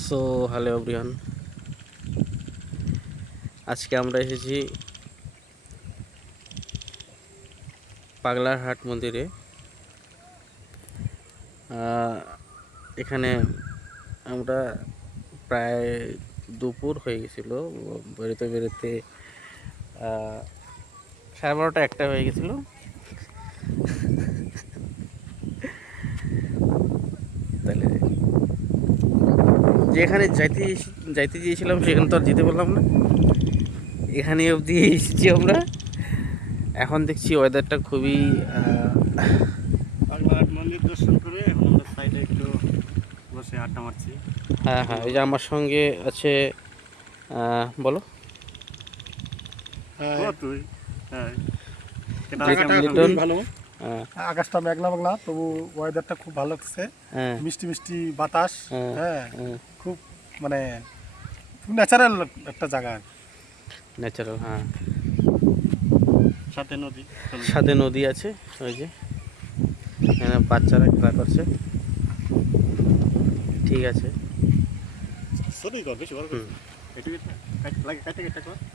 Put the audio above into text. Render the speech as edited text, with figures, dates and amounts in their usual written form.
So hello everyone, আজকে আমরা এসেছি পাগলার হাট মন্দিরে। এখানে আমরা প্রায় দুপুর হয়ে গেছিল, বেরোতে বেরোতে 12:30 একটা হয়ে গেছিল। তাহলে যেখানে যাইতে চেয়েছিলাম সেখানে তো আর যেতে পারলাম না, এখানে অবধি এসেছি আমরা। এখন দেখছি ওয়েদারটা খুবই পাগলাহাট মন্দির দর্শন করে এখন আমরা সাইডে একটু বসে আড্ডা মারছি। হ্যাঁ, এই যে আমার সঙ্গে আছে, বলো। তুই হ্যাঁ, লিটন। ভালো, হ্যাঁ, আকাশটা মেঘলা মেঘলা, তবু ওয়েদারটা খুব ভালো লাগছে। হ্যাঁ, মিষ্টি মিষ্টি বাতাস, হ্যাঁ, হ্যাঁ, হ্যাঁ, খুব মানে ন্যাচারাল একটা জায়গা। ন্যাচারাল। হ্যাঁ, সাথে নদী। সাথে নদী আছে, ওই যে এখানে বাচ্চারা খেলা করছে। ঠিক আছে। সত্যি কর, বেশি বড় হুম। করছিস। এটুকু লাগে কাটে কর।